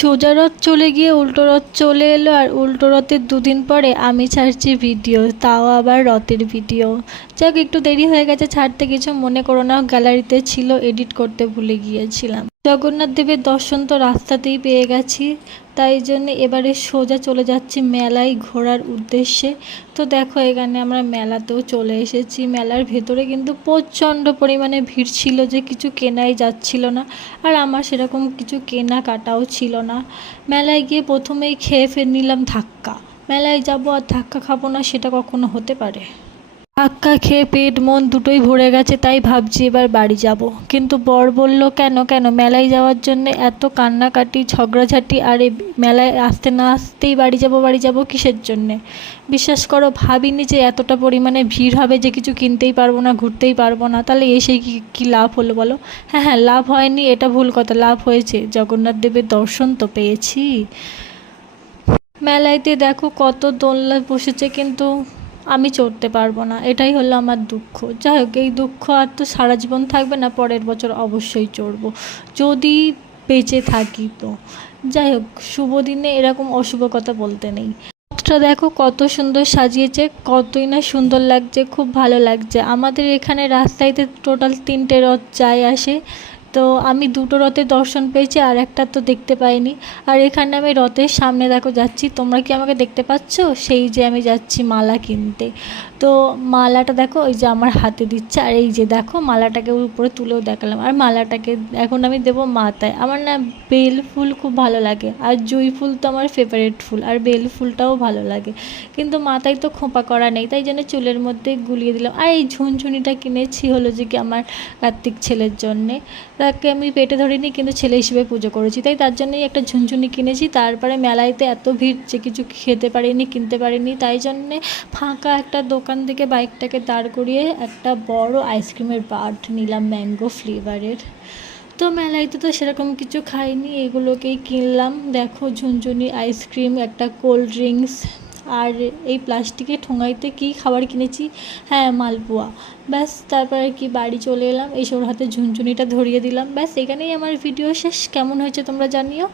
সোজা রথ চলে গিয়ে উল্টো রথ চলে এলো, আর উল্টো রথের দুদিন পরে আমি ছাড়ছি ভিডিও, তাও আবার রথের ভিডিও। যাক, একটু দেরি হয়ে গেছে ছাড়তে, কিছু মনে করো না, গ্যালারিতে ছিল, এডিট করতে ভুলে গিয়েছিলাম। জগন্নাথ দেবের দর্শন তো রাস্তাতেই পেয়ে গেছি, তাই জন্য এবারে সোজা চলে যাচ্ছি মেলায় ঘোরার উদ্দেশ্যে। তো দেখো, এখানে আমরা মেলাতেও চলে এসেছি। মেলার ভেতরে কিন্তু প্রচণ্ড পরিমাণে ভিড় ছিল, যে কিছু কেনাই যাচ্ছিল না, আর আমার সেরকম কিছু কেনাকাটাও ছিল না। মেলায় গিয়ে প্রথমেই খেয়ে ফের নিলাম ধাক্কা। মেলায় যাব আর ধাক্কা খাবো না, সেটা কখনো হতে পারে? ধাক্কা খেয়ে পেট মন দুটোই ভরে গেছে, তাই ভাবছি এবার বাড়ি যাব। কিন্তু বর বলল, কেন কেন মেলায় যাওয়ার জন্য এত কান্নাকাটি ঝগড়াঝাটি, আর এই মেলায় আসতে না আসতেই বাড়ি যাব কিসের জন্যে? বিশ্বাস করো, ভাবিনি যে এতটা পরিমাণে ভিড় হবে, যে কিছু কিনতেই পারবো না, ঘুরতেই পারবো না। তাহলে এসে কি লাভ হলো বলো? হ্যাঁ হ্যাঁ, লাভ হয়নি এটা ভুল কথা, লাভ হয়েছে, জগন্নাথ দেবের দর্শন তো পেয়েছি। মেলাইতে দেখো কত দোলনা বসেছে, কিন্তু আমি চড়তে পারবো না, এটাই হলো আমার দুঃখ। যাই হোক, এই দুঃখ আর তো সারা জীবন থাকবে না, পরের বছর অবশ্যই চড়বো, যদি বেঁচে থাকি তো। যাই হোক, শুভ দিনে এরকম অশুভ কথা বলতে নেই। রথটা দেখো কত সুন্দর সাজিয়েছে, কতই না সুন্দর লাগছে, খুব ভালো লাগছে। আমাদের এখানে রাস্তাইতে টোটাল 3টে রথ যায় আসে, তো আমি 2টো রথের দর্শন পেয়েছি, আর একটা তো দেখতে পাইনি। আর এখানে আমি রথের সামনে দেখো যাচ্ছি, তোমরা কি আমাকে দেখতে পাচ্ছ? সেই যে আমি যাচ্ছি মালা কিনতে। তো মালাটা দেখো ওই যে আমার হাতে দিচ্ছে, আর এই যে দেখো মালাটাকে উপরে তুলেও দেখালাম, আর মালাটাকে এখন আমি দেবো মাথায়। আমার না বেল ফুল খুব ভালো লাগে, আর জুঁই ফুল তো আমার ফেভারিট ফুল, আর বেল ফুলটাও ভালো লাগে, কিন্তু মাথায় তো খোঁপা করা নেই, তাই জন্য চুলের মধ্যে গুলিয়ে দিলাম। আর এই ঝুনঝুনিটা কিনেছি হলো যে কি আমার কার্তিক ছেলের জন্যে। তাকে আমি পেটে ধরিনি, কিন্তু ছেলে হিসেবে পুজো করেছি, তাই তার জন্যই একটা ঝুনঝুনি কিনেছি। তারপরে মেলাইতে এত ভিড় যে কিছু খেতে পারিনি, কিনতে পারিনি, তাই জন্যে ফাঁকা একটা দোকান থেকে বাইকটাকে দাঁড় করিয়ে একটা বড় আইসক্রিমের বার নিলাম, ম্যাঙ্গো ফ্লেভারের। তো মেলাইতে তো সেরকম কিছু খাইনি, এগুলোকেই কিনলাম। দেখো, ঝুনঝুনি, আইসক্রিম, একটা কোল্ড ড্রিঙ্কস, আর এই প্লাস্টিকের ঠোঙাইতে কী খাবার কিনেছি, হ্যাঁ মালপোয়া। ব্যাস, তারপরে কি বাড়ি চলে এলাম, এসে ওর হাতে ঝুনঝুনিটা ধরিয়ে দিলাম। ব্যাস, এখানেই আমার ভিডিও শেষ। কেমন হয়েছে তোমরা জানিও।